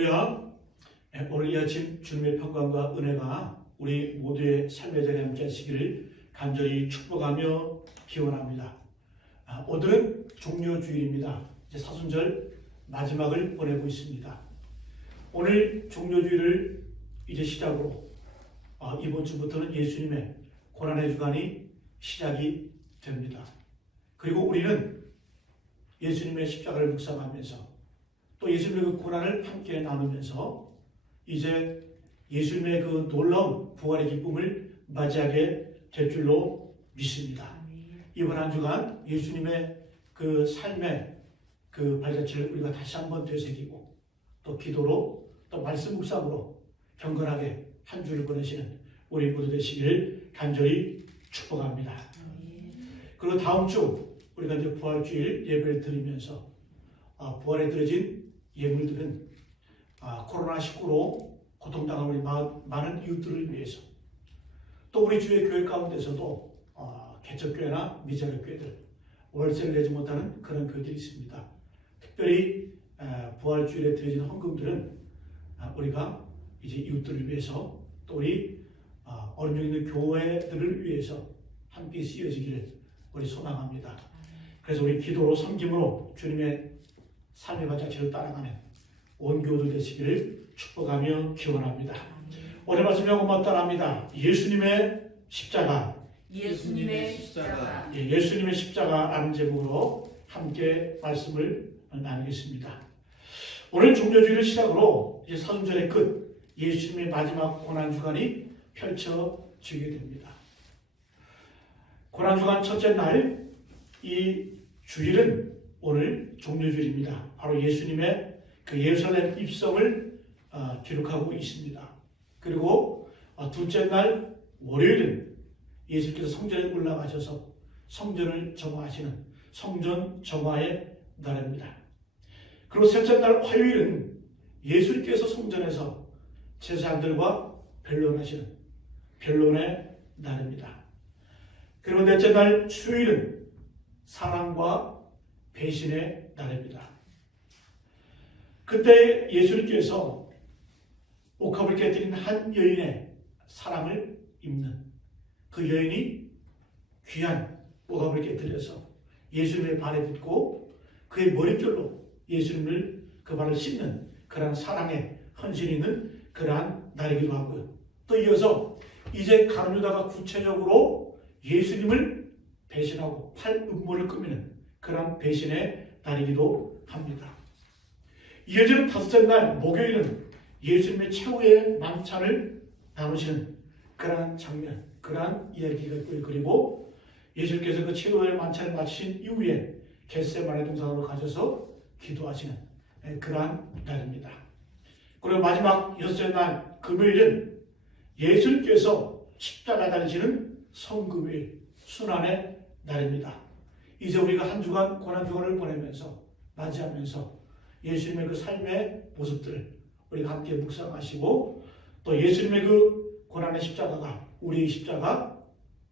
할렐루야. 오늘 이 아침 주님의 평강과 은혜가 우리 모두의 삶의 자리에 함께 하시기를 간절히 축복하며 기원합니다. 오늘은 종료주일입니다. 이제 사순절 마지막을 보내고 있습니다. 오늘 종료주일을 이제 시작으로 이번 주부터는 예수님의 고난의 주간이 시작이 됩니다. 그리고 우리는 예수님의 십자가를 묵상하면서 또 예수님의 그 고난을 함께 나누면서 이제 예수님의 그 놀라운 부활의 기쁨을 맞이하게 될 줄로 믿습니다. 이번 한 주간 예수님의 그 삶의 그 발자취를 우리가 다시 한번 되새기고 또 기도로 또 말씀 묵상으로 경건하게 한 주를 보내시는 우리 모두 되시기를 간절히 축복합니다. 그리고 다음 주 우리가 이제 부활주일 예배를 드리면서 부활에 드려진 예물들은 코로나19로 고통당한 우리 많은 이웃들을 위해서 또 우리 주의 교회 가운데서도 개척교회나 미자립교회들 월세를 내지 못하는 그런 교회들이 있습니다. 특별히 부활주일에 드려진 헌금들은 우리가 이제 이웃들을 위해서 또 우리 어려움 있는 교회들을 위해서 함께 쓰여지기를 우리 소망합니다. 그래서 우리 기도로 섬김으로 주님의 삶의 발자취를 따라가는 온 교우들 되시기를 축복하며 기원합니다. 오늘 말씀 영어만 따라합니다. 예수님의 십자가. 예수님의 십자가. 예수님의 십자가라는 제목으로 함께 말씀을 나누겠습니다. 오늘 종료주일을 시작으로 이제 사순절의 끝, 예수님의 마지막 고난주간이 펼쳐지게 됩니다. 고난주간 첫째 날, 이 주일은 오늘 종료주일입니다. 바로 예수님의 그 예루살렘 입성을 기록하고 있습니다. 그리고 둘째 날 월요일은 예수께서 성전에 올라가셔서 성전을 정화하시는 성전 정화의 날입니다. 그리고 셋째 날 화요일은 예수께서 성전에서 제사장들과 변론하시는 변론의 날입니다. 그리고 넷째 날 수요일은 사랑과 배신의 날입니다. 그때 예수님께서 옥합을 깨뜨린 한 여인의 사랑을 입는 그 여인이 귀한 옥합을 깨뜨려서 예수님의 발에 딛고 그의 머릿결로 예수님을 그 발을 씻는 그러한 사랑의 헌신이 있는 그러한 날이기도 하고요. 또 이어서 이제 가룟 유다가 구체적으로 예수님을 배신하고 팔 음모를 꾸미는 그러한 배신의 날이기도 합니다. 이어지는 다섯째 날 목요일은 예수님의 최후의 만찬을 나누시는 그러한 장면, 그러한 이야기가 있고요. 그리고 예수님께서 그 최후의 만찬을 마치신 이후에 겟세마네 동산으로 가셔서 기도하시는 그러한 날입니다. 그리고 마지막 여섯째 날 금요일은 예수님께서 십자가 달리시는 성금요일, 순환의 날입니다. 이제 우리가 한 주간 고난주간을 보내면서 맞이하면서 예수님의 그 삶의 모습들을 우리가 함께 묵상하시고 또 예수님의 그 고난의 십자가가 우리의 십자가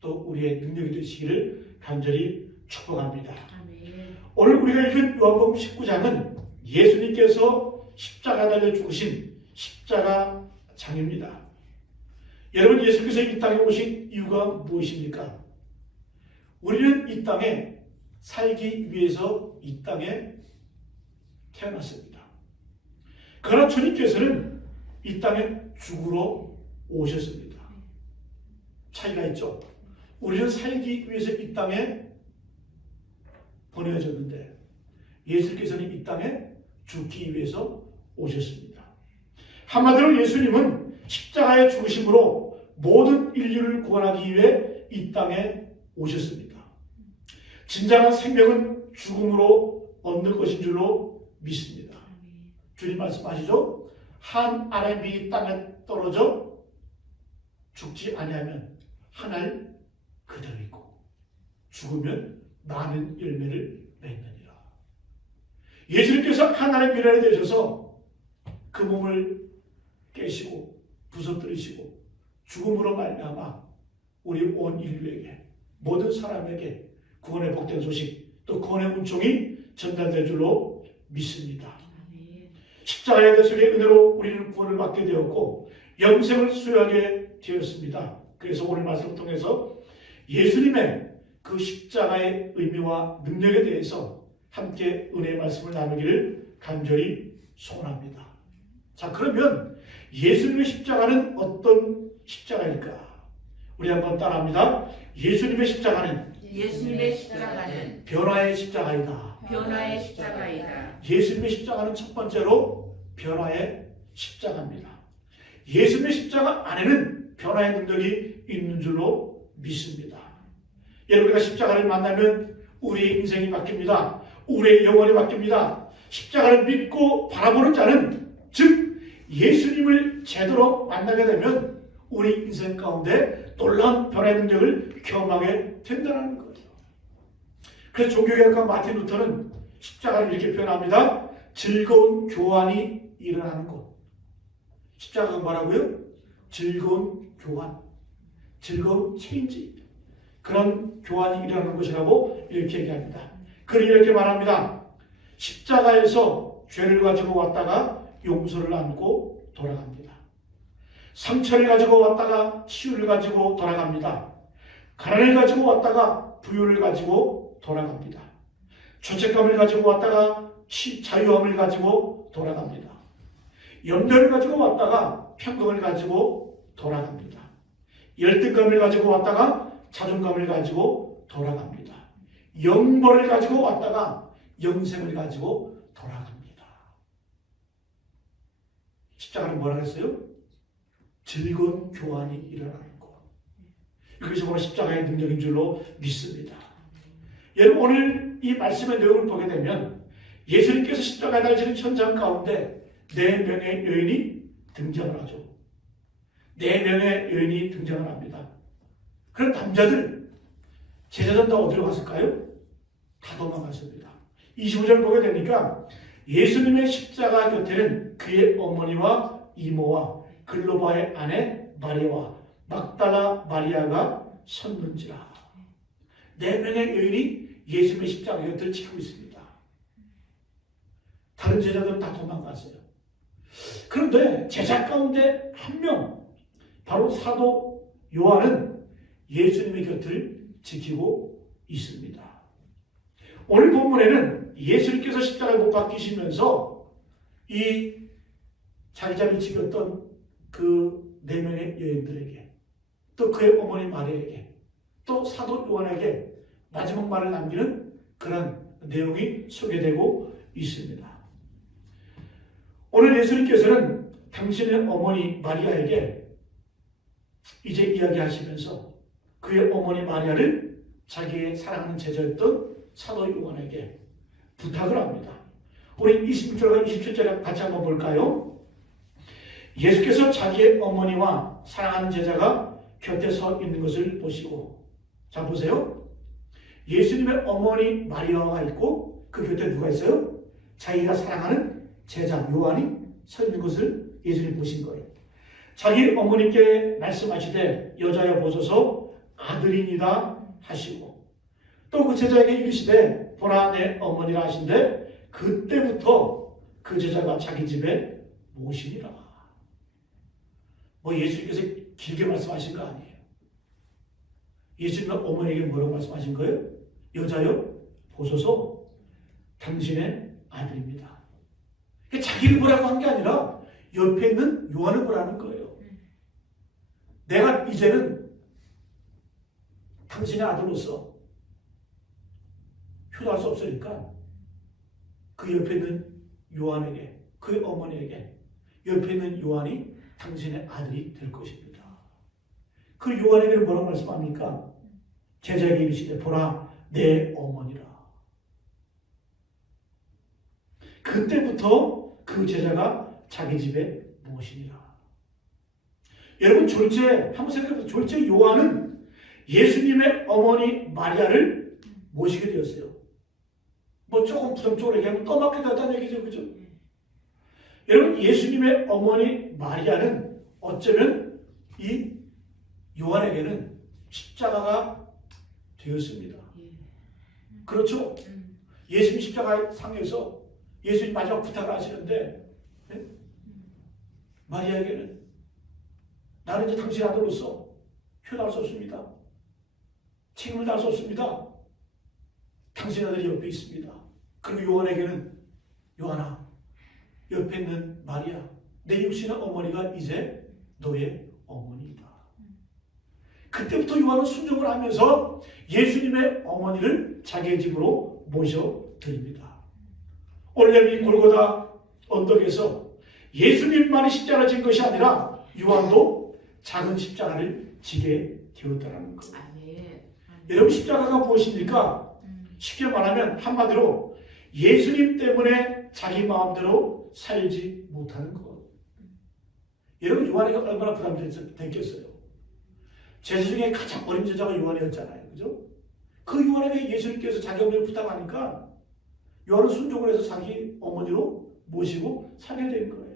또 우리의 능력이 되시기를 간절히 축복합니다. 아멘. 오늘 우리가 읽은 요한복음 19장은 예수님께서 십자가 달려 죽으신 십자가 장입니다. 여러분, 예수께서 이 땅에 오신 이유가 무엇입니까? 우리는 이 땅에 살기 위해서 이 땅에 태어났습니다. 그러나 주님께서는 이 땅에 죽으러 오셨습니다. 차이가 있죠. 우리는 살기 위해서 이 땅에 보내졌는데 예수께서는 이 땅에 죽기 위해서 오셨습니다. 한마디로 예수님은 십자가의 죽으심으로 모든 인류를 구원하기 위해 이 땅에 오셨습니다. 진정한 생명은 죽음으로 얻는 것인 줄로 믿습니다. 주님 말씀하시죠? 한 알의 비 땅에 떨어져 죽지 아니하면 한 알 그대로 있고 죽으면 많은 열매를 맺느니라. 예수님께서 한 알의 미랄이 되셔서 그 몸을 깨시고 부서뜨리시고 죽음으로 말미암아 우리 온 인류에게 모든 사람에게 구원의 복된 소식 또 구원의 은총이 전달될 줄로 믿습니다. 십자가의 대속의 은혜로 우리는 구원을 받게 되었고 영생을 수여하게 되었습니다. 그래서 오늘 말씀을 통해서 예수님의 그 십자가의 의미와 능력에 대해서 함께 은혜의 말씀을 나누기를 간절히 소원합니다. 자, 그러면 예수님의 십자가는 어떤 십자가일까? 우리 한번 따라합니다. 예수님의 십자가는 변화의 십자가이다. 변화의 십자가이다. 예수님의 십자가는 첫 번째로 변화의 십자가입니다. 예수님의 십자가 안에는 변화의 능력이 있는 줄로 믿습니다. 여러분과 십자가를 만나면 우리의 인생이 바뀝니다. 우리의 영혼이 바뀝니다. 십자가를 믿고 바라보는 자는, 즉 예수님을 제대로 만나게 되면 우리 인생 가운데 놀라운 변화의 능력을 경험하게 된다는 거예요. 그래서 종교개혁가 마틴 루터는 십자가를 이렇게 표현합니다. 즐거운 교환이 일어나는 곳. 십자가가 뭐라고요? 즐거운 교환, 즐거운 체인지, 그런 교환이 일어나는 곳이라고 이렇게 얘기합니다. 그는 이렇게 말합니다. 십자가에서 죄를 가지고 왔다가 용서를 안고 돌아갑니다. 상처를 가지고 왔다가 치유를 가지고 돌아갑니다. 가난을 가지고 왔다가 부유를 가지고 돌아갑니다. 죄책감을 가지고 왔다가 자유함을 가지고 돌아갑니다. 염려를 가지고 왔다가 평강을 가지고 돌아갑니다. 열등감을 가지고 왔다가 자존감을 가지고 돌아갑니다. 영벌을 가지고 왔다가 영생을 가지고 돌아갑니다. 십자가는 뭐라 했어요? 즐거운 교환이 일어나는 것. 이것이 바로 십자가의 능력인 줄로 믿습니다. 여러분, 오늘 이 말씀의 내용을 보게 되면 예수님께서 십자가에 달리시는 현장 가운데 4명의 여인이 등장을 하죠. 4명의 여인이 등장을 합니다. 그럼 남자들, 제자들 다 어디로 갔을까요? 다 도망갔습니다. 25절 보게 되니까 예수님의 십자가 곁에는 그의 어머니와 이모와 글로바의 아내 마리아와 막달라 마리아가 섰는지라. 4명의 여인이 예수님의 십자가 곁을 지키고 있습니다. 다른 제자들은 다 도망갔어요. 그런데 제자 가운데 한 명, 바로 사도 요한은 예수님의 곁을 지키고 있습니다. 오늘 본문에는 예수님께서 십자가에 못 박히시면서 이 자기 자리를 지켰던 그 4명의 여인들에게, 또 그의 어머니 마리아에게, 또 사도 요한에게 마지막 말을 남기는 그런 내용이 소개되고 있습니다. 오늘 예수님께서는 당신의 어머니 마리아에게 이제 이야기하시면서 그의 어머니 마리아를 자기의 사랑하는 제자였던 사도 요한에게 부탁을 합니다. 우리 26절과 27절 같이 한번 볼까요? 예수께서 자기의 어머니와 사랑하는 제자가 곁에 서 있는 것을 보시고, 자 보세요. 예수님의 어머니 마리아가 있고 그 곁에 누가 있어요? 자기가 사랑하는 제자 요한이 서 있는 것을 예수님이 보신 거예요. 자기 어머니께 말씀하시되 여자여 보소서 아들이니라 하시고, 또 그 제자에게 이르시되 보라 내 어머니라 하신데 그때부터 그 제자가 자기 집에 모시니라. 뭐 예수님께서 길게 말씀하신 거 아니에요. 예수님은 어머니에게 뭐라고 말씀하신 거예요? 여자여 보소서 당신의 아들입니다. 자기를 보라고 한 게 아니라 옆에 있는 요한을 보라는 거예요. 내가 이제는 당신의 아들로서 효도할 수 없으니까 그 옆에 있는 요한에게, 그의 어머니에게 옆에 있는 요한이 당신의 아들이 될 것입니다. 그 요한에게는 뭐라고 말씀합니까? 제자에게 이르시되 보라 내 어머니라. 그때부터 그 제자가 자기 집에 모시니라. 여러분, 한번 생각해보세요. 졸제 요한은 예수님의 어머니 마리아를 모시게 되었어요. 뭐 조금 부정적으로 얘기하면 떠맡게 되었다는 얘기죠. 그죠? 여러분, 예수님의 어머니 마리아는 어쩌면 이 요한에게는 십자가가 되었습니다. 그렇죠? 예수님 십자가 상에서 예수님 마지막 부탁을 하시는데 네? 마리아에게는 나는 이제 당신 아들로서 효도할 수 없습니다. 책임을 다할 수 없습니다. 당신 아들이 옆에 있습니다. 그리고 요한에게는 요한아, 옆에 있는 마리아, 내 육신의 어머니가 이제 너의 어머니이다. 그때부터 요한은 순종을 하면서 예수님의 어머니를 자기의 집으로 모셔드립니다. 오늘 이 골고다 언덕에서 예수님만이 십자가를 진 것이 아니라 요한도 작은 십자가를 지게 되었다는 것. 여러분, 십자가가 무엇입니까? 쉽게 말하면 한마디로 예수님 때문에 자기 마음대로 살지 못하는 것. 여러분, 요한이 얼마나 부담됐겠어요? 제자 중에 가장 어린 제자가 요한이었잖아요. 그죠? 그 요한에게 예수님께서 자기 어머니를 부탁하니까 요한은 순종을 해서 자기 어머니로 모시고 살게 된 거예요.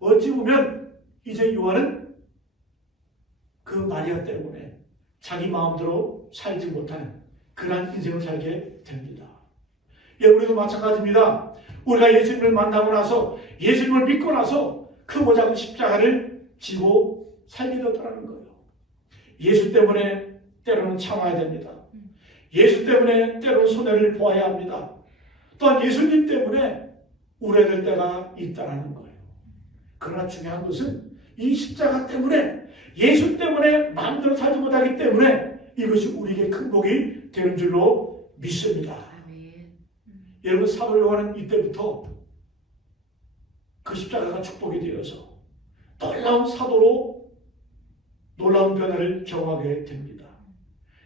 어찌 보면 이제 요한은 그 마리아 때문에 자기 마음대로 살지 못하는 그러한 인생을 살게 됩니다. 우리도 마찬가지입니다. 우리가 예수님을 만나고 나서 예수님을 믿고 나서 크고 작은 십자가를 지고 살게 되었다는 거예요. 예수 때문에 때로는 참아야 됩니다. 예수 때문에 때로는 손해를 보아야 합니다. 또한 예수님 때문에 울어야 될 때가 있다는 거예요. 그러나 중요한 것은 이 십자가 때문에 예수 때문에 마음대로 살지 못하기 때문에 이것이 우리에게 큰 복이 되는 줄로 믿습니다. 여러분, 사도 요한은 이때부터 그 십자가가 축복이 되어서 놀라운 사도로 놀라운 변화를 경험하게 됩니다.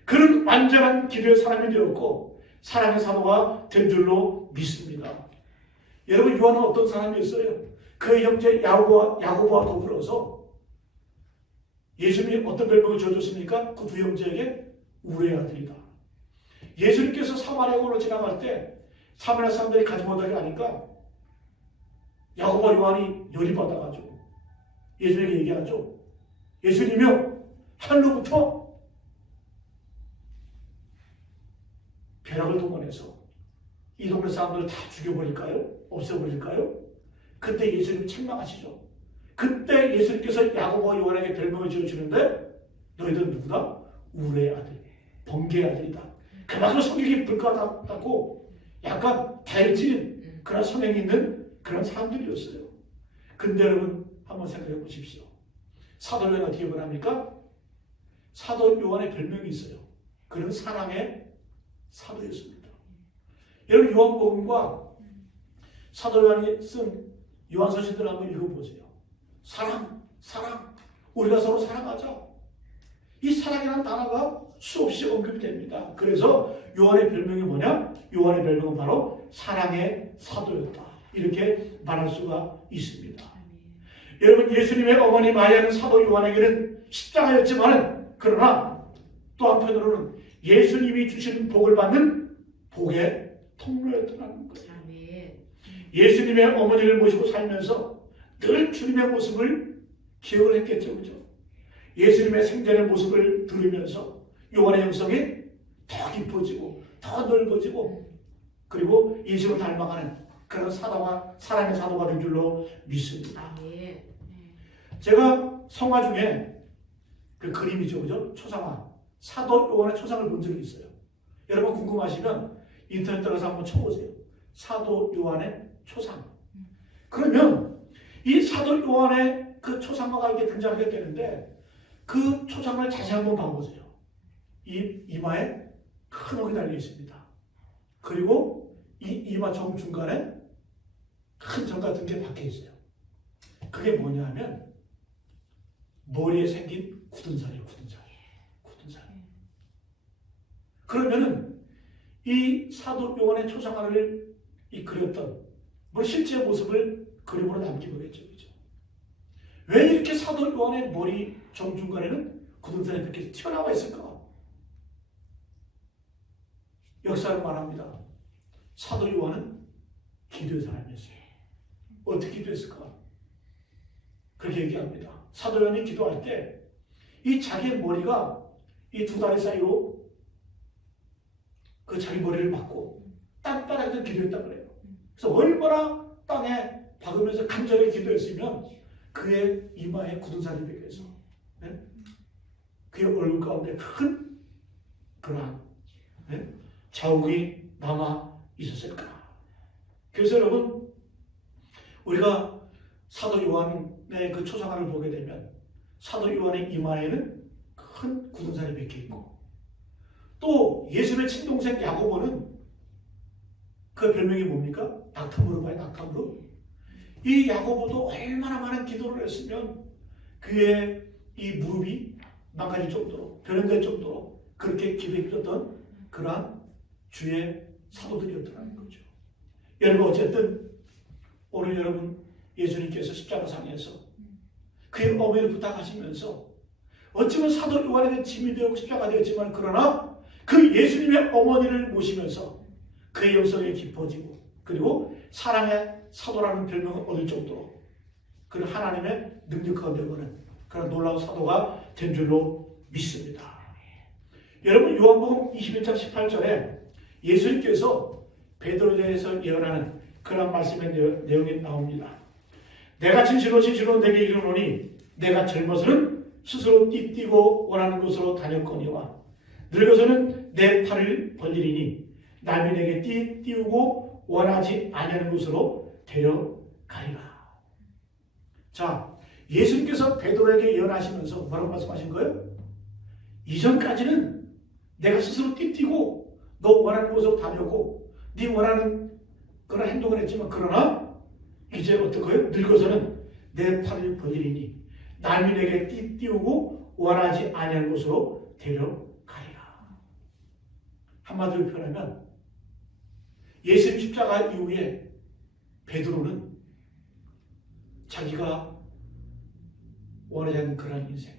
그는 완전한 기도의 사람이 되었고 사랑의 사도가 된 줄로 믿습니다. 여러분, 요한은 어떤 사람이었어요? 그의 형제 야고보와 더불어서 예수님이 어떤 별명을 지어줬습니까? 그 두 형제에게 우레의 아들이다. 예수님께서 사마리아로 지나갈 때 사마리아 사람들이 가지 못하게 하니까 야고보와 요한이 열이 받아가지고 예수님에게 얘기하죠. 예수님이요, 하늘로부터 벼락을 동원해서 이 동네 사람들을 다 죽여버릴까요? 없애버릴까요? 그때 예수님이 책망하시죠. 그때 예수님께서 야고보와 요한에게 별명을 지어주는데 너희들은 누구다? 우레의 아들, 번개의 아들이다. 그만큼 성격이 불같 같고 약간 다혈질인 그런 성향이 있는 그런 사람들이었어요. 근데 여러분, 한번 생각해 보십시오. 사도 요한이 어떻게 변합니까? 사도 요한의 별명이 있어요. 그는 사랑의 사도였습니다. 여러분, 요한복음과 사도 요한이 쓴 요한서신들을 한번 읽어보세요. 사랑, 사랑, 우리가 서로 사랑하자. 이 사랑이라는 단어가 수없이 언급이 됩니다. 그래서 요한의 별명이 뭐냐? 요한의 별명은 바로 사랑의 사도였다. 이렇게 말할 수가 있습니다. 여러분, 예수님의 어머니 마리아는 사도 요한에게는 십자가였지만 그러나 또 한편으로는 예수님이 주신 복을 받는 복의 통로였다는 거예요. 예수님의 어머니를 모시고 살면서 늘 주님의 모습을 기억을 했겠죠. 그죠? 예수님의 생전의 모습을 들으면서 요한의 영성이 더 깊어지고 더 넓어지고 그리고 예수를 닮아가는 그런 사도가, 사랑의 사도가 된 줄로 믿습니다. 제가 성화 중에 그 그림이죠. 그죠? 초상화. 사도 요한의 초상을 본 적이 있어요. 여러분 궁금하시면 인터넷 들어가서 한번 쳐보세요. 사도 요한의 초상. 그러면 이 사도 요한의 그 초상화가 이렇게 등장하게 되는데 그 초상을 다시 한번 봐보세요. 이 이마에 큰 옥이 달려 있습니다. 그리고 이 이마 정중간에 큰 점 같은 게 박혀 있어요. 그게 뭐냐 하면 머리에 생긴 굳은 살이에요. 굳은 살. 굳은 살. 그러면은 이 사도 요한의 초상화를 그렸던 뭐 실제 모습을 그림으로 남기보겠죠. 그죠? 왜 이렇게 사도 요한의 머리 정중간에는 굳은 살이 이렇게 튀어나와 있을까? 역사를 말합니다. 사도 요한은 기도의 사람이었어요. 어떻게 기도했을까? 그렇게 얘기합니다. 사도 요한이 기도할 때 이 자기의 머리가 이 두 다리 사이로 그 자기 머리를 막고 땅바닥에서 기도했다고 그래요. 그래서 얼마나 땅에 박으면서 간절히 기도했으면 그의 이마에 굳은 살이 베겨서 그의 얼굴 가운데 큰 그러한 자국이 남아 있었을까. 그래서 여러분, 우리가 사도 요한의 그 초상화를 보게 되면 사도 요한의 이마에는 큰 굳은 살이 베겨 있고, 또 예수님의 친동생 야고보는 그 별명이 뭡니까? 낙타무릎 아니 낙타무릎. 이 야고보도 얼마나 많은 기도를 했으면 그의 이 무릎이 망가질 정도로, 변형될 정도로 그렇게 기도했던 그러한 주의 사도들이었더라는 거죠. 여러분, 어쨌든 오늘 여러분, 예수님께서 십자가상에서 그의 어머니를 부탁하시면서 어찌보면 사도 요한에게 짐이 되고 십자가 되었지만, 그러나 그 예수님의 어머니를 모시면서 그의 영성이 깊어지고, 그리고 사랑의 사도라는 별명을 얻을 정도로 그런 하나님의 능력하게 되고는 그런 놀라운 사도가 된 줄로 믿습니다. 여러분, 요한복음 21장 18절에 예수님께서 베드로에 대해서 예언하는 그런 말씀의 내용이 나옵니다. 내가 진실로 진실로 내게 이르노니 내가 젊어서는 스스로 띠뛰고 원하는 곳으로 다녔거니와 늙어서는 내 팔을 벌리리니 남이 내게 띠우고 원하지 아니하는 곳으로 데려가리라. 자, 예수님께서 베드로에게 예언하시면서 뭐라고 말씀하신 거예요? 이전까지는 내가 스스로 띠뛰고 너 원하는 곳으로 다녔고 네 원하는 그런 행동을 했지만, 그러나 이제 어떡해요? 늙어서는 내 팔을 벌리리니 남이 내게 띠우고 원하지 아니하는 곳으로 데려가리라. 한마디로 표현하면 예수님 십자가 이후에 베드로는 자기가 원하지 않는 그런 인생,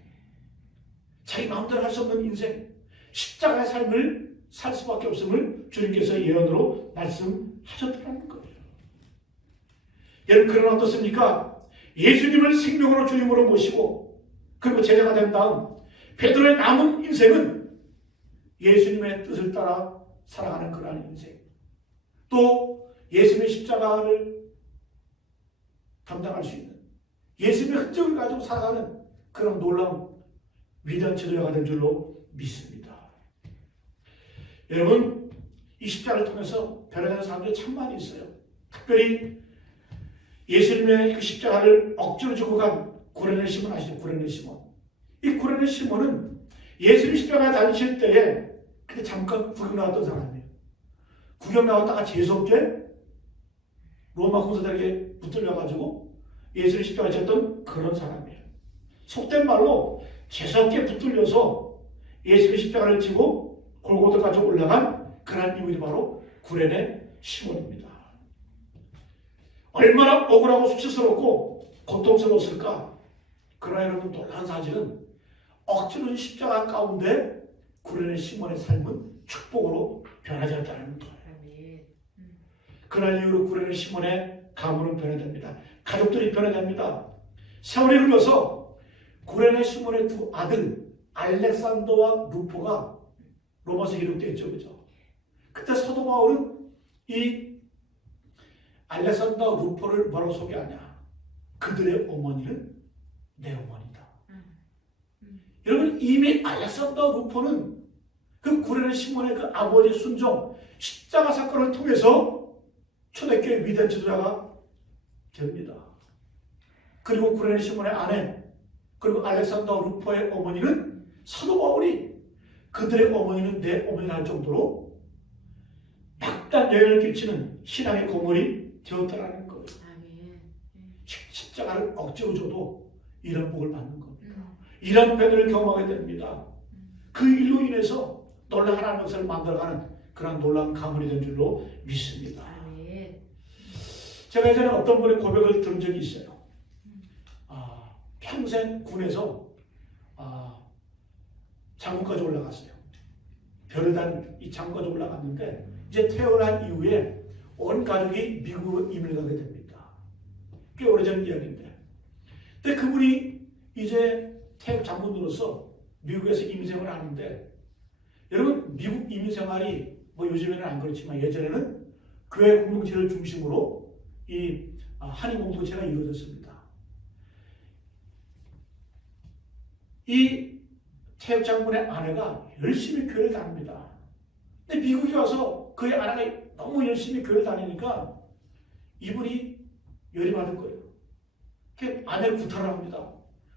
자기 마음대로 할 수 없는 인생, 십자가의 삶을 살 수밖에 없음을 주님께서 예언으로 말씀하셨다는 거예요. 여러분, 그러나 어떻습니까? 예수님을 생명으로 주님으로 모시고 그리고 제자가 된 다음 베드로의 남은 인생은 예수님의 뜻을 따라 살아가는 그러한 인생, 또 예수님의 십자가를 감당할 수 있는 예수님의 흔적을 가지고 살아가는 그런 놀라운 위대한 지도자가 된 줄로 믿습니다. 여러분, 이 십자가를 통해서 변화되는 사람들이 참 많이 있어요. 특별히 예수님의 그 십자가를 억지로 지고 간 구레네 시몬 아시죠? 구레네 시몬. 이 구레네 시몬은 예수님 십자가 다니실 때에 그때 잠깐 구경 나왔던 사람이에요. 구경 나왔다가 재수없게 로마 군사들에게 붙들려가지고 예수님 십자가 졌던 그런 사람이에요. 속된 말로 재수없게 붙들려서 예수님 십자가를 지고 골고다까지 올라간 그런 인물이 바로 구레네 시몬입니다. 얼마나 억울하고 수치스럽고 고통스러웠을까. 그러나 여러분, 놀라운 사실은 억지로 십자가 가운데 구레네 시몬의 삶은 축복으로 변화되었다는 거예요. 그날 이후로 구레네 시몬의 가문은 변화됩니다. 가족들이 변화됩니다. 세월이 흘러서 구레네 시몬의 두 아들 알렉산더와 루포가 로마서 기록되었죠. 그죠? 그때 사도 바울은 이 알렉산더와 루포를 뭐라고 소개하냐? 그들의 어머니는 내 어머니다. 여러분, 이미 알렉산더와 루포는 그 구레네 시몬의 그 아버지의 순종, 십자가 사건을 통해서 초대교회 위대한 지도자가 됩니다. 그리고 구레네 시몬의 아내, 그리고 알렉산더와 루포의 어머니는 사도 바울이 그들의 어머니는 내 어머니라 할 정도로 막단 영향을 끼치는 신앙의 고물이 되었다라는 거예요. 십자가를 억지로 줘도 이런 복을 받는 겁니다. 이런 변화를 경험하게 됩니다. 그 일로 인해서 놀라운 하나님의 역사를 만들어가는 그런 놀라운 가문이 된 줄로 믿습니다. 제가 예전에 어떤 분의 고백을 들은 적이 있어요. 평생 군에서 장군까지 올라갔어요. 별을 단 이 장군까지 올라갔는데 이제 퇴원한 이후에 온 가족이 미국으로 이민을 가게 됩니다. 꽤 오래전 이야기인데, 근데 그분이 이제 태국 장군으로서 미국에서 이민생활을 하는데, 여러분, 미국 이민생활이 뭐 요즘에는 안 그렇지만 예전에는 교회 공동체를 중심으로 이 한인 공동체가 이루어졌습니다. 이 태역 장군의 아내가 열심히 교회를 다닙니다. 근데 미국에 와서 그의 아내가 너무 열심히 교회를 다니니까 이분이 열이 받은 거예요. 아내를 구타를 합니다.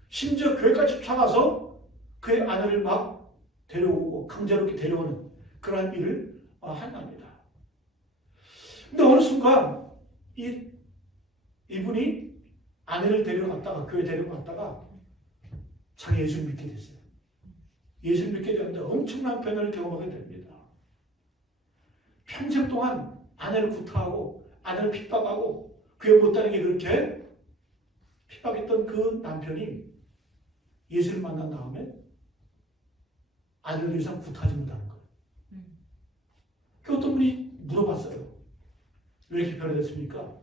심지어 교회까지 쫓아가서 그의 아내를 막 데려오고 강제롭게 데려오는 그런 일을 한답니다. 근데 어느 순간 이분이 아내를 데려갔다가 교회 데려갔다가 자기 예수를 믿게 됐어요. 예수를 믿게 되었는데 엄청난 변화를 경험하게 됩니다. 평생 동안 아내를 구타하고 아내를 핍박하고 교회 못 다니게 그렇게 핍박했던 그 남편이 예수를 만난 다음에 아내를 더 이상 구타하지 못하는 거예요. 그 어떤 분이 물어봤어요. 왜 이렇게 변화됐습니까?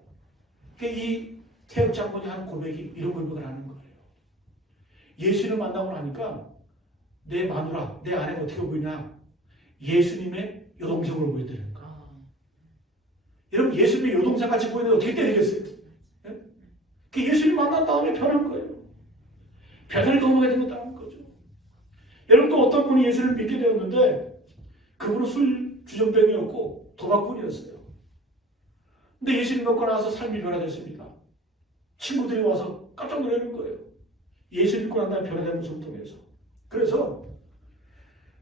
이 태역 장군이 하는 고백이 이런 고백을 하는 거예요. 예수를 만나고 나니까 내 마누라, 내 아내가 어떻게 보이냐? 예수님의 여동생으로 보이더라는 거예요. 여러분, 예수님의 여동생 같이 보이는데 어떻게 때리겠어요? 예수님 만난 다음에 변한 거예요. 변화를 경험하게 된다는 거죠. 여러분, 또 어떤 분이 예수를 믿게 되었는데 그분은 술 주정뱅이였고 도박꾼이었어요. 근데 예수님 믿고 나서 삶이 변화됐습니다. 친구들이 와서 깜짝 놀라는 거예요. 예수 믿고 난 다음에 변화된 모습을 통해서. 그래서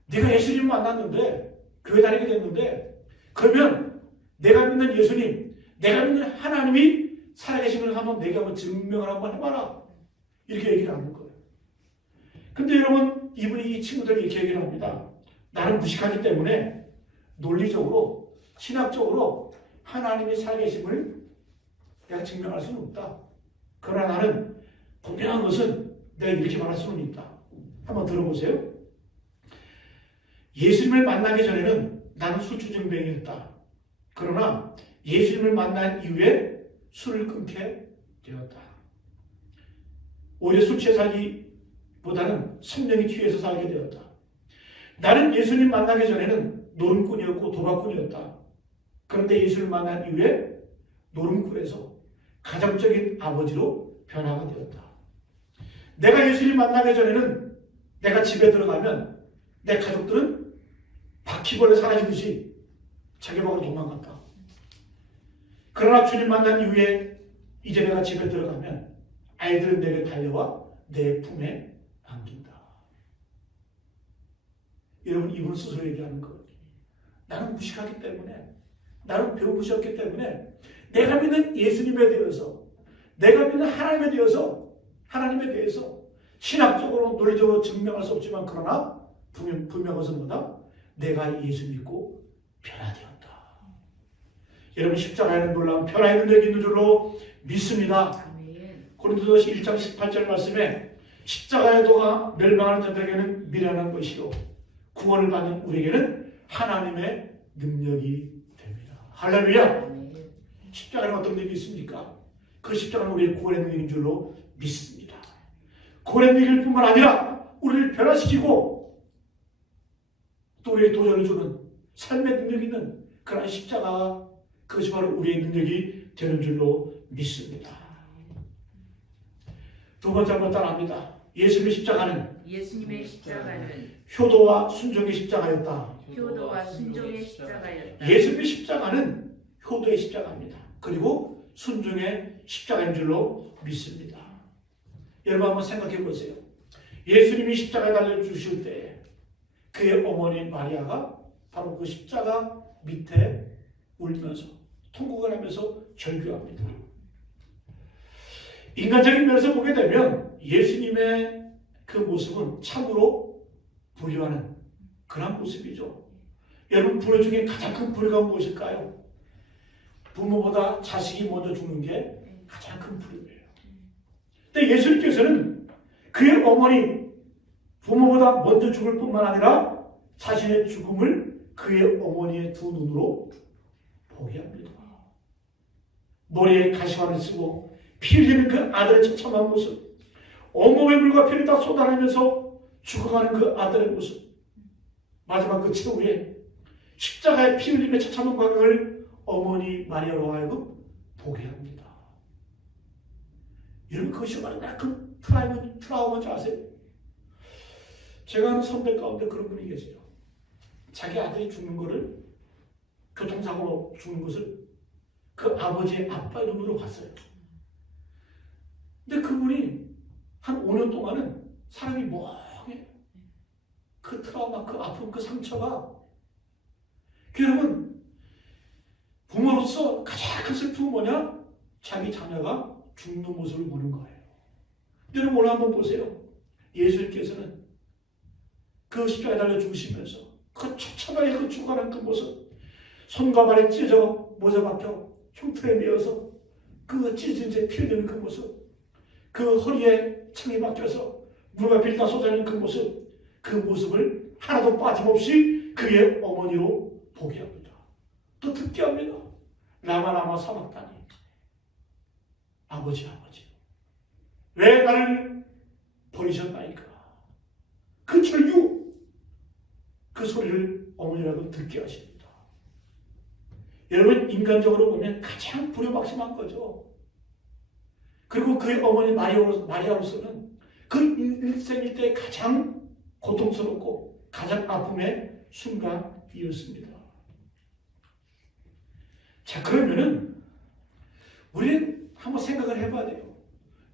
네가 예수님 만났는데 교회 다니게 됐는데 그러면 내가 믿는 예수님, 내가 믿는 하나님이 살아계심을 한번 내게 한번 증명을 한번 해봐라. 이렇게 얘기를 하는 거예요. 근데 여러분, 이분이 이 친구들에게 이렇게 얘기를 합니다. 나는 무식하기 때문에 논리적으로, 신학적으로 하나님이 살아계심을 내가 증명할 수는 없다. 그러나 나는 분명한 것은 내가 이렇게 말할 수는 있다. 한번 들어보세요. 예수님을 만나기 전에는 나는 술주정뱅이였다. 그러나 예수님을 만난 이후에 술을 끊게 되었다. 오히려 술 취해 살기보다는 성령이 취해서 살게 되었다. 나는 예수님 만나기 전에는 노름꾼이었고 도박꾼이었다. 그런데 예수를 만난 이후에 노름꾼에서 가정적인 아버지로 변화가 되었다. 내가 예수를 만나기 전에는 내가 집에 들어가면 내 가족들은 바퀴벌레 사라지듯이 자기 방으로 도망갔다. 그러나 주님 만난 이후에 이제 내가 집에 들어가면 아이들은 내게 달려와 내 품에 안긴다. 여러분, 이분 스스로 얘기하는 거예요. 나는 무식하기 때문에, 나는 배우무시했기 때문에 내가 믿는 예수님에 대해서, 내가 믿는 하나님에 대해서 신학적으로 논리적으로 증명할 수 없지만 그러나 분명한 것은 뭐다? 내가 예수 믿고 변화되었다. 여러분, 십자가에는 놀라운 변화의 능력이 있는 줄로 믿습니다. 고린도서 1장 18절 말씀에 십자가의 도가 멸망하는 자들에게는 미련한 것이요 구원을 받는 우리에게는 하나님의 능력이 됩니다. 할렐루야! 십자가는 어떤 능력이 있습니까? 그 십자가는 우리의 구원의 능력인 줄로 믿습니다. 구원의 능력일 뿐만 아니라 우리를 변화시키고 또 우리에게 도전을 주는 삶의 능력이 있는 그런 십자가, 그것이 바로 우리의 능력이 되는 줄로 믿습니다. 두 번째 한번 따라합니다. 예수님의 십자가는 효도와 순종의 십자가였다. 예수님의 십자가는 효도의 십자가입니다. 그리고 순종의 십자가인 줄로 믿습니다. 여러분, 한번 생각해 보세요. 예수님이 십자가에 달려주실 때 그의 어머니 마리아가 바로 그 십자가 밑에 울면서 통곡을 하면서 절규합니다. 인간적인 면에서 보게 되면 예수님의 그 모습은 참으로 불효하는 그런 모습이죠. 여러분, 불효 중에 가장 큰 불효가 무엇일까요? 부모보다 자식이 먼저 죽는 게 가장 큰 불효예요. 근데 예수님께서는 그의 어머니, 부모보다 먼저 죽을 뿐만 아니라 자신의 죽음을 그의 어머니의 두 눈으로 보게 합니다. 머리에 가시관을 쓰고 피 흘리는 그 아들의 처참한 모습, 온몸의 물과 피를 다 쏟아내면서 죽어가는 그 아들의 모습, 마지막 그 최후에 십자가의 피 흘림의 처참한 광경을 어머니 마리아로 하여금 보게 합니다. 여러분 그것이 얼마나 큰 트라우마인지 아세요? 제가 아는 선배 가운데 그런 분이 계세요. 자기 아들이 죽는 거를, 교통사고로 죽는 것을 그 아버지의 아빠의 눈으로 봤어요. 근데 그분이 한 5년 동안은 사람이 멍해. 그 트라우마, 그 아픔, 그 상처가. 여러분, 부모로서 가장 큰 슬픔은 뭐냐? 자기 자녀가 죽는 모습을 보는 거예요. 여러분 오늘 한번 보세요. 예수님께서는 그 십자가에 달려 죽으시면서 그 처참하게 그 죽어가는 그 모습, 손과 발에 찢어 모자 박혀 흉터에 매어서 그 찢어진 채 피 흘리는 그 모습, 그 허리에 창이 박혀서 무릎에 빌다 쏟아지는 그 모습, 그 모습을 하나도 빠짐없이 그의 어머니로 보게 합니다. 또 듣게 합니다. 라마 사막다니, 아버지 왜 나를 버리셨나이까? 그 절규, 그 소리를 어머니라고 듣게 하십니다. 여러분 인간적으로 보면 가장 불효막심한 거죠. 그리고 그의 어머니 마리아로서는 그 일생일 때 가장 고통스럽고 가장 아픔의 순간이었습니다. 자, 그러면은 우리는 한번 생각을 해봐야 돼요.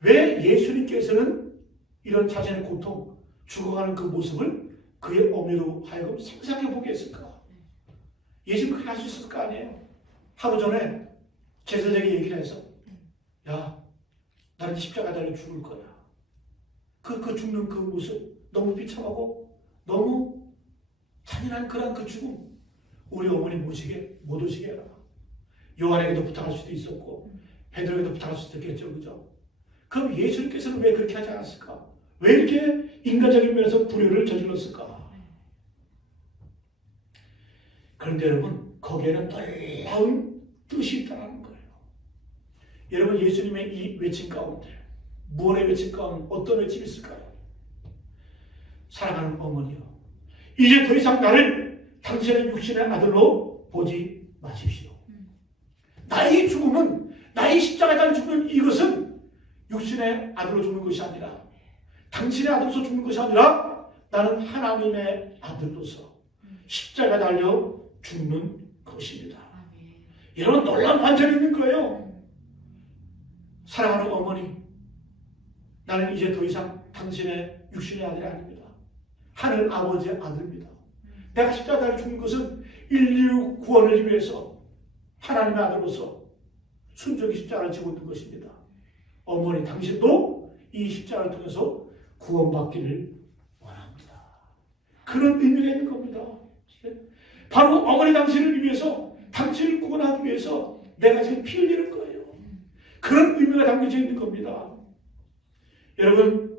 왜 예수님께서는 이런 자신의 고통, 죽어가는 그 모습을 그의 어머니로 하여금 상상해 보게 했을까? 예수님 그렇게 할 수 있었을 거 아니에요? 하루 전에 제자에게 얘기를 해서, 야, 나는 십자가에 달려 죽을 거야. 그 죽는 그 모습 너무 비참하고 너무 잔인한 그런 그 죽음, 우리 어머니 못 오시게 해라. 요한에게도 부탁할 수도 있었고 베드로에게도 부탁할 수도 있겠죠, 그죠? 그럼 예수님께서는 왜 그렇게 하지 않았을까? 왜 이렇게 인간적인 면에서 불효를 저질렀을까? 그런데 여러분 거기에는 놀라운 뜻이 있다는 거예요. 여러분 예수님의 이 외침 가운데, 무언의 외침 가운데 어떤 외침이 있을까요? 사랑하는 어머니여, 이제 더 이상 나를 당신의 육신의 아들로 보지 마십시오. 나의 죽음은, 나의 십자가에 달려 죽는 이것은 육신의 아들로 죽는 것이 아니라, 당신의 아들로서 죽는 것이 아니라 나는 하나님의 아들로서 십자가에 달려 죽는 것입니다. 여러분 놀라운 반전이 있는 거예요. 사랑하는 어머니, 나는 이제 더 이상 당신의 육신의 아들이 아닙니다. 하늘 아버지의 아들입니다. 내가 십자가에 달려 죽는 것은 인류 구원을 위해서 하나님의 아들로서 순종의 십자가를 지고 있는 것입니다. 어머니, 당신도 이 십자가를 통해서 구원받기를 원합니다. 그런 의미가 있는 겁니다. 바로 어머니 당신을 위해서, 당신을 구원하기 위해서 내가 지금 피 흘리는 거예요. 그런 의미가 담겨져 있는 겁니다. 여러분,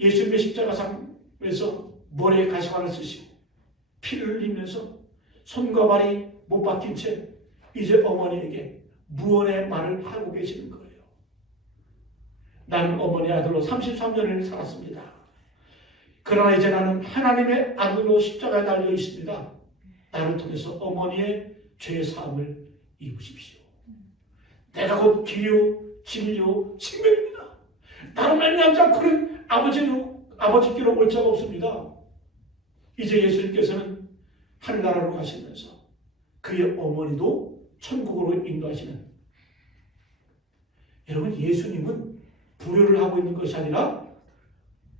예수님의 십자가상에서 머리에 가시관을 쓰시고 피를 흘리면서 손과 발이 못 박힌 채 이제 어머니에게 무언의 말을 하고 계시는 거예요. 나는 어머니 아들로 33년을 살았습니다. 그러나 이제 나는 하나님의 아들로 십자가에 달려 있습니다. 나를 통해서 어머니의 죄 사함을 입으십시오. 내가 곧 길이요 진리요 생명입니다. 나로 말미암지 않고는 아버지께로 올 자가 없습니다. 이제 예수님께서는 하늘나라로 가시면서 그의 어머니도 천국으로 인도하시는, 여러분 예수님은 불효를 하고 있는 것이 아니라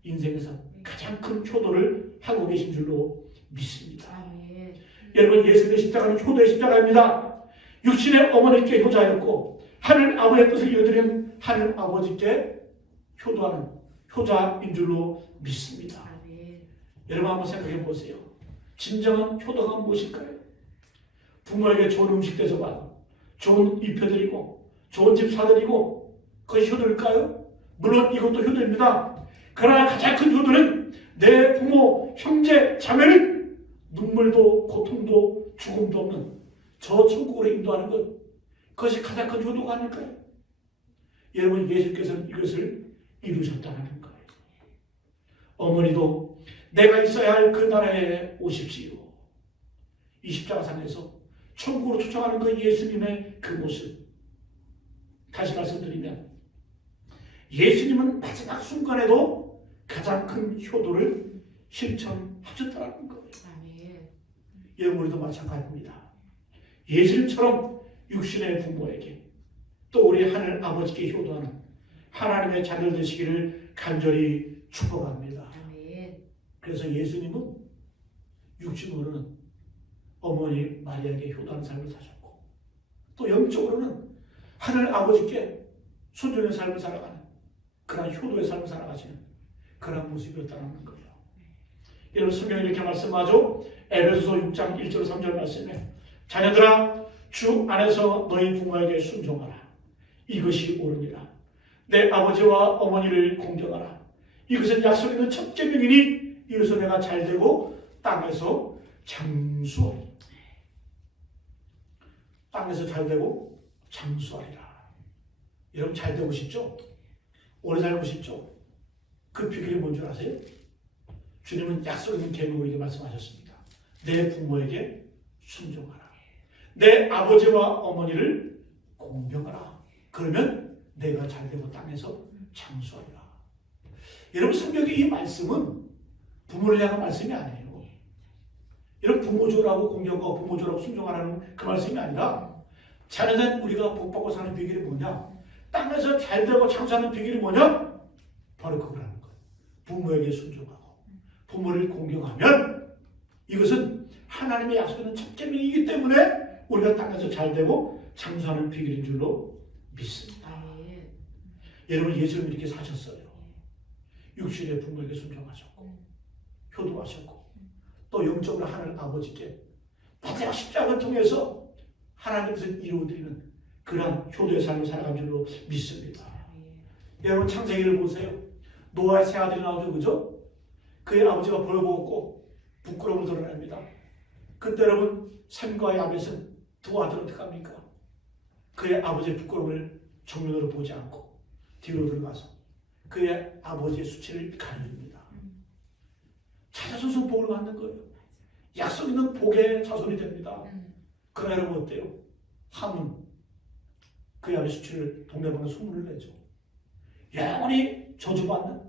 인생에서 가장 큰 효도를 하고 계신 줄로 믿습니다. 여러분 예수님의 십자가는 효도의 십자가입니다. 육신의 어머니께 효자였고 하늘 아버지의 뜻을 이어드리는 하늘 아버지께 효도하는 효자인 줄로 믿습니다. 여러분 한번 생각해 보세요. 진정한 효도가 무엇일까요? 부모에게 좋은 음식 대접하고 좋은 입혀드리고 좋은 집 사드리고 그것이 효도일까요? 물론 이것도 효도입니다. 그러나 가장 큰 효도는 내 부모, 형제, 자매를 눈물도 고통도 죽음도 없는 저 천국으로 인도하는 것, 그것이 가장 큰 효도가 아닐까요? 여러분 예수께서는 이것을 이루셨다는 거예요. 어머니도 내가 있어야 할 그 나라에 오십시오. 이 십자가상에서 천국으로 초청하는 그 예수님의 그 모습, 다시 말씀드리면 예수님은 마지막 순간에도 가장 큰 효도를 실천하셨다는 거예요. 아멘. 여러분 우리도 마찬가지입니다. 예수님처럼 육신의 부모에게 또 우리 하늘 아버지께 효도하는 하나님의 자녀 되시기를 간절히 축복합니다. 아멘. 그래서 예수님은 육신으로는 어머니 마리아에게 효도하는 삶을 사셨고 또 영적으로는 하늘 아버지께 순종의 삶을 살아가는 그런 효도의 삶을 살아가시는 그런 모습이었다는 거예요. 여러분 성경이 이렇게 말씀하죠. 에베소서 6장 1절 3절 말씀에 자녀들아 주 안에서 너희 부모에게 순종하라. 이것이 옳으니라. 내 아버지와 어머니를 공경하라. 이것은 약속 있는 첫 계명이니 이것은 내가 잘되고 땅에서 장수하리라. 땅에서 잘되고 장수하리라. 여러분 잘되고 싶죠? 오래 살고 싶죠? 그 비결이 뭔 줄 아세요? 주님은 약속 있는 계명으로 이렇게 말씀하셨습니다. 내 부모에게 순종하라. 내 아버지와 어머니를 공경하라. 그러면 내가 잘되고 땅에서 장수하리라. 여러분 성경의 이 말씀은 부모를 향한 말씀이 아니에요. 여러분 부모조라고 공경하고 부모조라고 순종하라는 그 말씀이 아니라 자녀는 우리가 복받고 사는 비결이 뭐냐? 땅에서 잘되고 장수하는 비결이 뭐냐? 바로 그거라는 거예요. 부모에게 순종하고 부모를 공경하면 이것은 하나님의 약속하는 첫 계명이기 때문에 우리가 땅에서 잘되고 장수하는 비결인 줄로 믿습니다. 아멘. 여러분 예수님 이렇게 사셨어요. 육신의 부모에게 순종하셨고 효도하셨고 또 영적으로 하늘 아버지께 마지막 십자가를 통해서 하나님께서 이루어드리는 그런 효도의 삶을 살아간 줄로 믿습니다. 여러분 창세기를 보세요. 노아의 세 아들이 나오죠. 그죠? 그의 아버지가 벌거벗고 부끄러움을 드러냅니다. 그때 여러분 샘과 야벳은 두 아들은 어떻게 합니까? 그의 아버지의 부끄러움을 정면으로 보지 않고 뒤로 들어가서 그의 아버지의 수치를 가려줍니다. 자손 복을 받는 거예요. 약속 있는 복의 자손이 됩니다. 그러나 여러분 어때요? 함은 그의 아버지 수치를 동네방네 소문을 내죠. 영원히 저주받는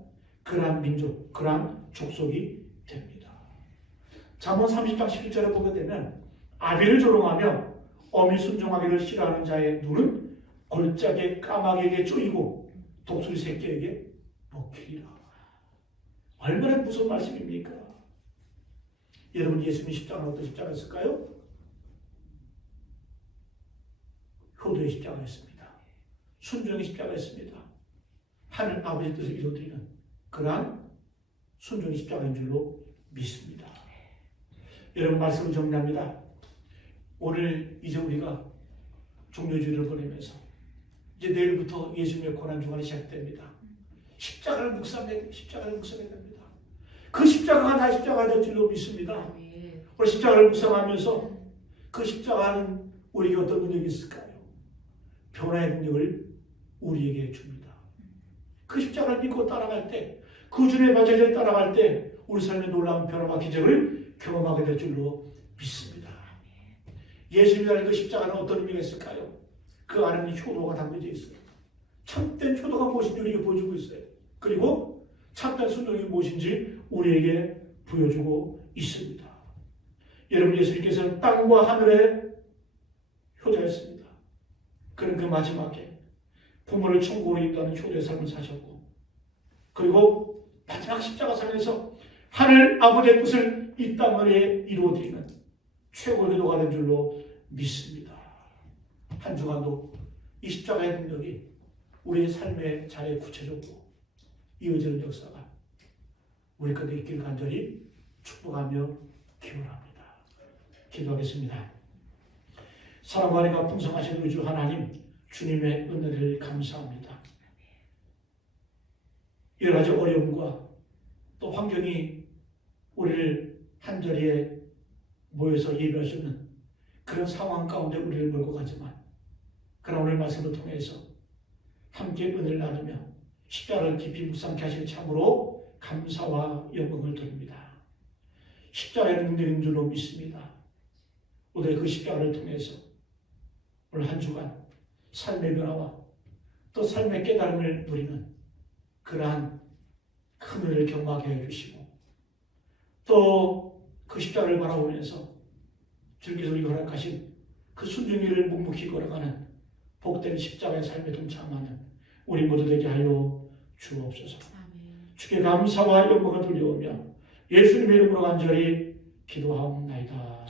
그러한 민족, 그러한 족속이 됩니다. 잠언 30장 11절에 보게 되면 아비를 조롱하며 어미 순종하기를 싫어하는 자의 눈은 골짜기의 까마귀에게 쪼이고 독수리 새끼에게 먹히리라. 얼마나 무서운 말씀입니까? 여러분 예수님 십자가는 어떤 십자가였을까요? 효도의 십자가였습니다. 순종의 십자가였습니다. 하늘 아버지 뜻을 이루어드리는 그러한 순종의 십자가인 줄로 믿습니다. 여러분 말씀을 정리합니다. 오늘 이제 우리가 종료주일을 보내면서 이제 내일부터 예수님의 고난주간이 시작됩니다. 십자가를 묵상해야 됩니다. 그 십자가가 나의 십자가가 될 줄로 믿습니다. 우리 십자가를 묵상하면서 그 십자가는 우리에게 어떤 능력이 있을까요? 변화의 능력을 우리에게 줍니다. 그 십자가를 믿고 따라갈 때, 그 주님의 마지막에 따라갈 때 우리 삶의 놀라운 변화와 기적을 경험하게 될 줄로 믿습니다. 예수님의 그 십자가는 어떤 의미가 있을까요? 그 안에는 효도가 담겨져 있어요. 참된 효도가 무엇인지 우리에게 보여주고 있어요. 그리고 참된 순종이 무엇인지 우리에게 보여주고 있습니다. 여러분 예수님께서는 땅과 하늘의 효자였습니다. 그는 그 마지막에 부모를 천국으로 인도하는 효도의 삶을 사셨고 그리고 마지막 십자가상에서 하늘 아버지의 뜻을 이 땅 위에 이루어드리는 최고의 효도가 된 줄로 믿습니다. 한 주간도 이 십자가의 능력이 우리의 삶의 자리에 구체적으로 이어지는 역사가 우리 가운데 있기를 간절히 축복하며 기원합니다. 기도하겠습니다. 사랑과 은혜가 풍성하신 우리 주 하나님 주님의 은혜를 감사합니다. 여러 가지 어려움과 또 환경이 우리를 한자리에 모여서 예배할 수 있는 그런 상황 가운데 우리를 몰고 가지만 그러나 오늘 말씀을 통해서 함께 은혜를 나누며 십자가를 깊이 묵상케 하시는 참으로 감사와 영광을 드립니다. 십자가의 능력인 줄로 믿습니다. 오늘 그 십자가를 통해서 오늘 한 주간 삶의 변화와 또 삶의 깨달음을 누리는 그러한 큰 은혜를 경험하게 해주시고 또 그 십자가를 바라보면서 주님께서 우리가 허락하신 그 순종의를 묵묵히 걸어가는 복된 십자가의 삶에 동참하는 우리 모두 되게 하여 주옵소서. 주께 감사와 영광을 돌려오며 예수님의 이름으로 간절히 기도하옵나이다.